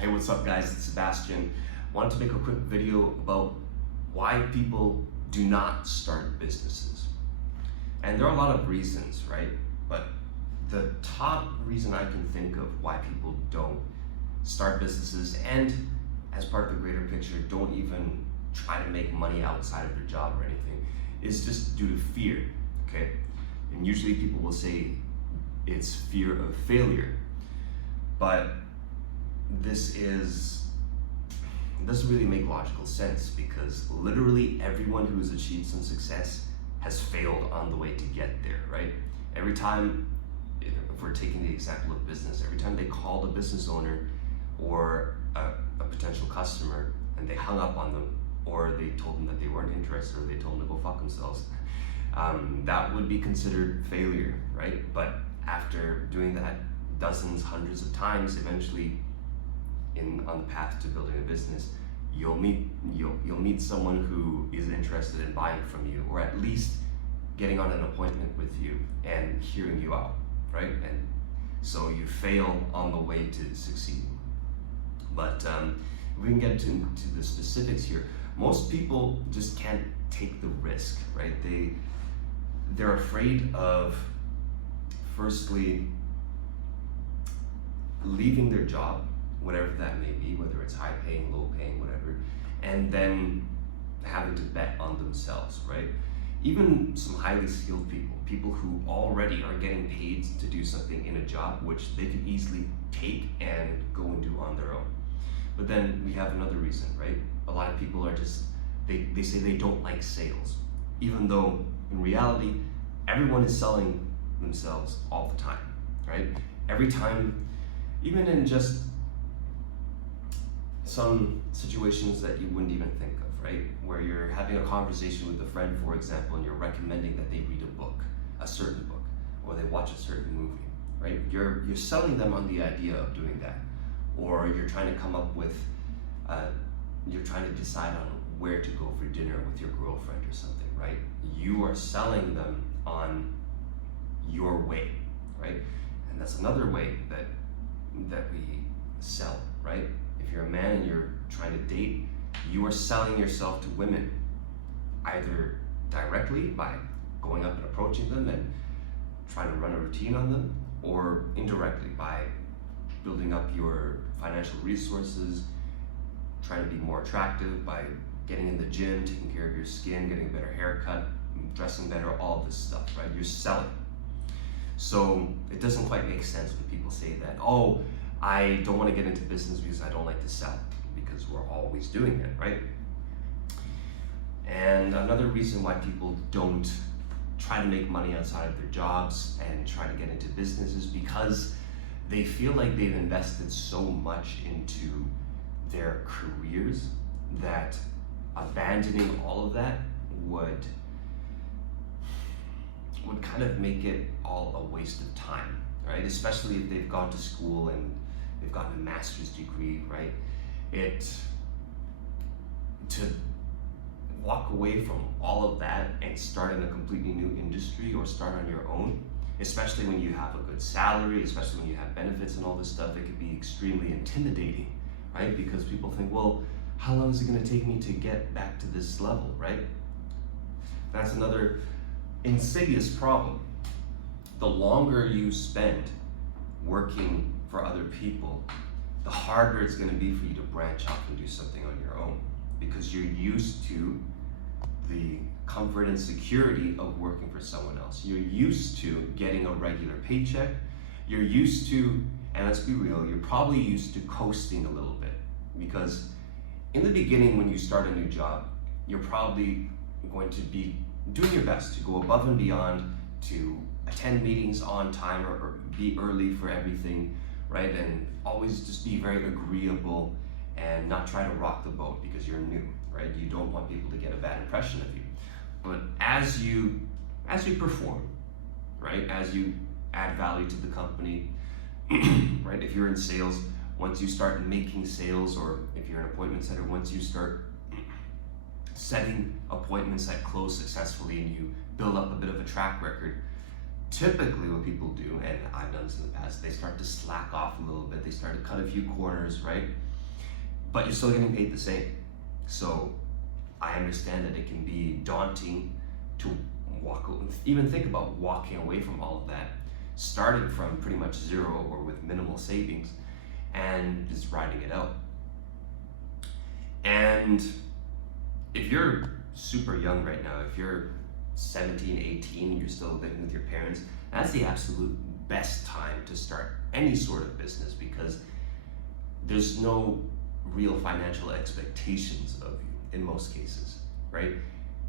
Hey, what's up guys, it's Sebastian. Wanted to make a quick video about why people do not start businesses. And there are a lot of reasons, right? But the top reason I can think of why people don't start businesses, and as part of the greater picture, don't even try to make money outside of their job or anything, is just due to fear, okay? And usually people will say it's fear of failure, but this doesn't really make logical sense, because literally everyone who has achieved some success has failed on the way to get there, right? Every time, if we're taking the example of business, every time they called a business owner or a potential customer and they hung up on them, or they told them that they weren't interested, or they told them to go fuck themselves, that would be considered failure, right? But after doing that dozens, hundreds of times, eventually on the path to building a business, you'll meet someone who is interested in buying from you, or at least getting on an appointment with you and hearing you out, right? And so you fail on the way to succeed. But we can get to the specifics here. Most people just can't take the risk, right? They're afraid of, firstly, leaving their job, whatever that may be, whether it's high paying, low paying, whatever, and then having to bet on themselves, right? Even some highly skilled people who already are getting paid to do something in a job which they could easily take and go and do on their own. But then we have another reason, right? A lot of people are just, they say they don't like sales, even though in reality, everyone is selling themselves all the time, right? Every time, even in just some situations that you wouldn't even think of, right? Where you're having a conversation with a friend, for example, and you're recommending that they read a book, a certain book, or they watch a certain movie, right? You're selling them on the idea of doing that. Or you're trying to come up with, you're trying to decide on where to go for dinner with your girlfriend or something, right? You are selling them on your way, right? And that's another way that we sell, right? If you're a man and you're trying to date, you are selling yourself to women, either directly by going up and approaching them and trying to run a routine on them, or indirectly by building up your financial resources, trying to be more attractive by getting in the gym, taking care of your skin, getting a better haircut, dressing better, all this stuff, right? You're selling. So it doesn't quite make sense when people say that, oh, I don't want to get into business because I don't like to sell, because we're always doing it, right? And another reason why people don't try to make money outside of their jobs and try to get into business is because they feel like they've invested so much into their careers that abandoning all of that would kind of make it all a waste of time, right? Especially if they've gone to school and they've gotten a master's degree, right? To walk away from all of that and start in a completely new industry or start on your own, especially when you have a good salary, especially when you have benefits and all this stuff, it could be extremely intimidating, right? Because people think, well, how long is it going to take me to get back to this level, right? That's another insidious problem. The longer you spend working for other people, the harder it's going to be for you to branch off and do something on your own, because you're used to the comfort and security of working for someone else. You're used to getting a regular paycheck. You're used to, and let's be real, you're probably used to coasting a little bit, because in the beginning when you start a new job, you're probably going to be doing your best to go above and beyond, to attend meetings on time or be early for everything, right? And always just be very agreeable and not try to rock the boat because you're new, right? You don't want people to get a bad impression of you. But as you perform, right? As you add value to the company, right? If you're in sales, once you start making sales, or if you're an appointment setter, once you start setting appointments that close successfully and you build up a bit of a track record, typically what people do, and I've done this in the past, they start to slack off a little bit. They start to cut a few corners, right? but you're still getting paid the same. So I understand that it can be daunting to even think about walking away from all of that, starting from pretty much zero or with minimal savings and just riding it out. And if you're super young right now, if you're 17, 18, and you're still living with your parents, that's the absolute best time to start any sort of business, because there's no real financial expectations of you in most cases, right?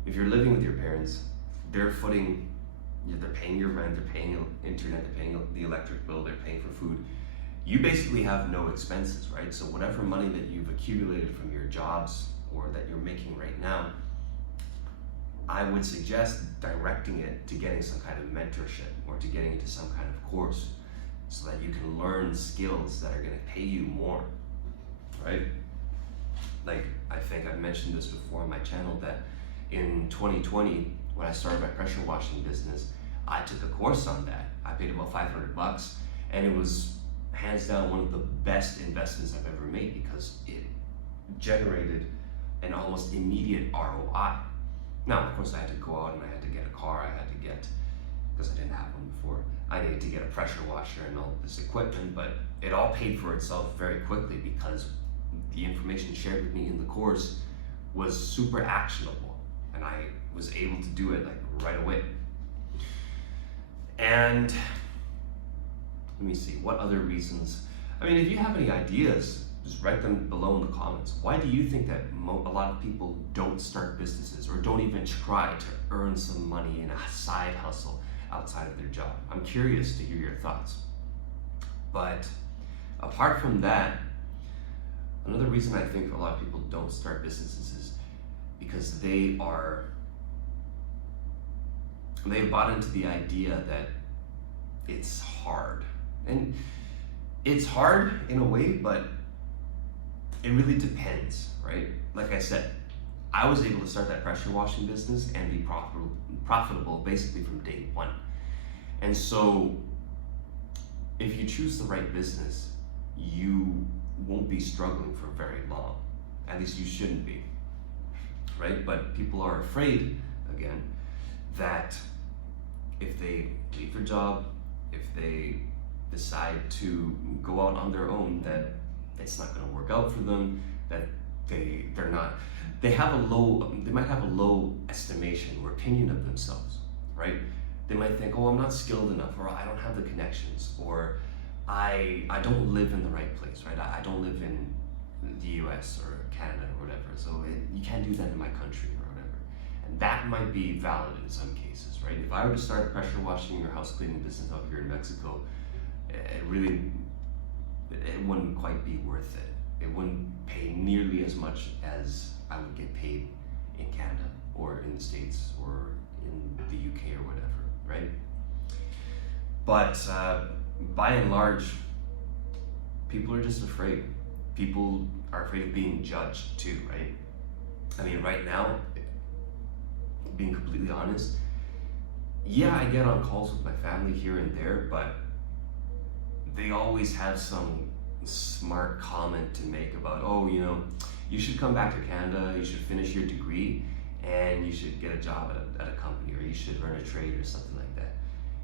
If you're living with your parents, they're paying your rent, they're paying internet, they're paying the electric bill, they're paying for food. You basically have no expenses, right? So whatever money that you've accumulated from your jobs or that you're making right now, I would suggest directing it to getting some kind of mentorship or to getting into some kind of course so that you can learn skills that are going to pay you more, right? Like, I think I've mentioned this before on my channel that in 2020, when I started my pressure washing business, I took a course on that. I paid about $500, and it was hands down one of the best investments I've ever made, because it generated an almost immediate ROI. Now, of course, I had to go out and I had to get a car. I had to get, because I didn't have one before, I needed to get a pressure washer and all this equipment, but it all paid for itself very quickly because the information shared with me in the course was super actionable, and I was able to do it like right away. And let me see, what other reasons? I mean, if you have any ideas, just write them below in the comments. Why do you think that a lot of people don't start businesses or don't even try to earn some money in a side hustle outside of their job? I'm curious to hear your thoughts. But apart from that, another reason I think a lot of people don't start businesses is because they've bought into the idea that it's hard. And it's hard in a way, but it really depends, right? Like I said, I was able to start that pressure washing business and be profitable basically from day one. And so if you choose the right business, you won't be struggling for very long. At least you shouldn't be, right? But people are afraid, again, that if they leave their job, if they decide to go out on their own, that it's not going to work out for them, that they might have a low estimation or opinion of themselves, right? They might think, oh, I'm not skilled enough, or I don't have the connections, or I don't live in the right place, right? I don't live in the US or Canada or whatever, so you can't do that in my country or whatever. And that might be valid in some cases, right? If I were to start a pressure washing or house cleaning business out here in Mexico, it wouldn't quite be worth it. It wouldn't pay nearly as much as I would get paid in Canada or in the States or in the UK or whatever, right? But by and large, people are just afraid. People are afraid of being judged too, right? I mean, right now, being completely honest, yeah, I get on calls with my family here and there, but they always have some smart comment to make about, oh, you should come back to Canada, you should finish your degree, and you should get a job at a company, or you should learn a trade or something like that.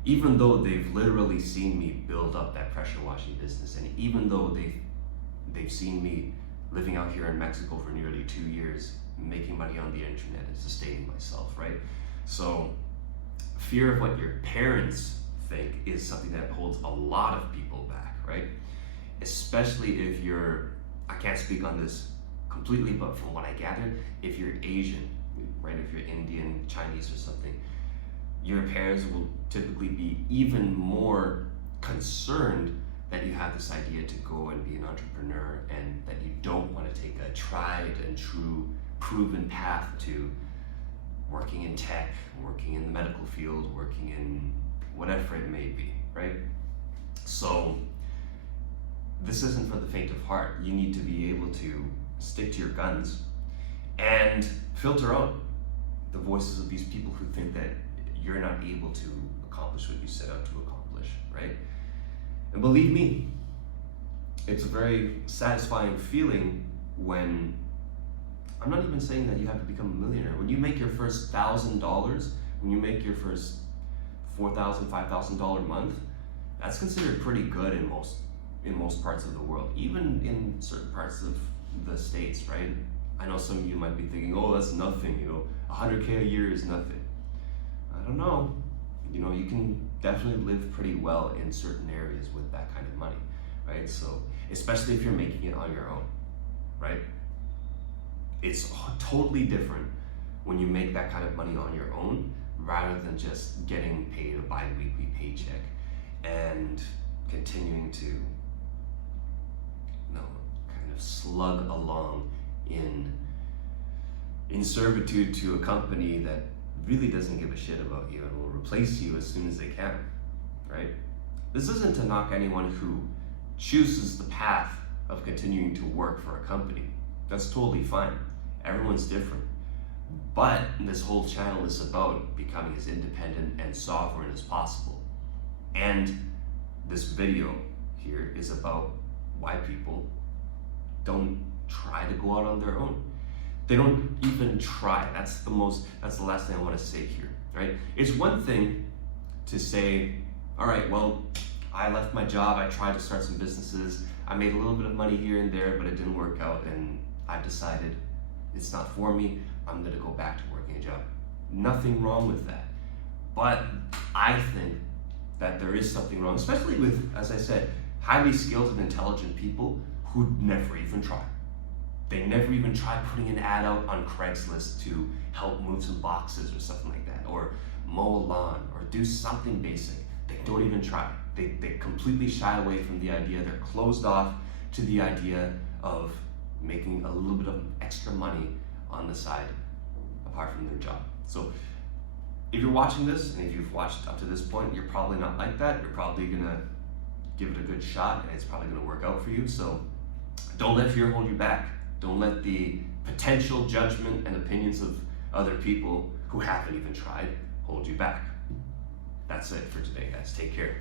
Even though they've literally seen me build up that pressure washing business, and even though they've seen me living out here in Mexico for nearly 2 years, making money on the internet and sustaining myself, right? So fear of what your parents think is something that holds a lot of people back, right? Especially if I can't speak on this completely, but from what I gathered, if you're Asian, right? If you're Indian, Chinese or something, your parents will typically be even more concerned that you have this idea to go and be an entrepreneur, and that you don't want to take a tried and true, proven path to working in tech, working in the medical field, working in whatever it may be, right? So this isn't for the faint of heart. You need to be able to stick to your guns and filter out the voices of these people who think that you're not able to accomplish what you set out to accomplish, right? And believe me, it's a very satisfying feeling when I'm not even saying that you have to become a millionaire. When you make your first $1,000, when you make your first $4,000, $5,000 month, that's considered pretty good in most parts of the world, even in certain parts of the States, right? I know some of you might be thinking, oh, that's nothing, 100K a year is nothing. I don't know. You can definitely live pretty well in certain areas with that kind of money, right? So, especially if you're making it on your own, right? It's totally different when you make that kind of money on your own rather than just getting paid a bi-weekly paycheck and continuing to kind of slug along in servitude to a company that really doesn't give a shit about you and will replace you as soon as they can, right? This isn't to knock anyone who chooses the path of continuing to work for a company. That's totally fine. Everyone's different. But this whole channel is about becoming as independent and sovereign as possible. And this video here is about why people don't try to go out on their own. They don't even try. That's the last thing I want to say here, right? It's one thing to say, all right, well, I left my job, I tried to start some businesses, I made a little bit of money here and there, but it didn't work out, and I've decided it's not for me, I'm gonna go back to working a job. Nothing wrong with that. But I think that there is something wrong, especially with, as I said, highly skilled and intelligent people who never even try. They never even try putting an ad out on Craigslist to help move some boxes or something like that, or mow a lawn, or do something basic. They don't even try. They completely shy away from the idea. They're closed off to the idea of making a little bit of extra money on the side apart from their job. So if you're watching this, and if you've watched up to this point, you're probably not like that. You're probably gonna give it a good shot, and it's probably gonna work out for you. So don't let fear hold you back. Don't let the potential judgment and opinions of other people who haven't even tried hold you back. That's it for today, guys. Take care.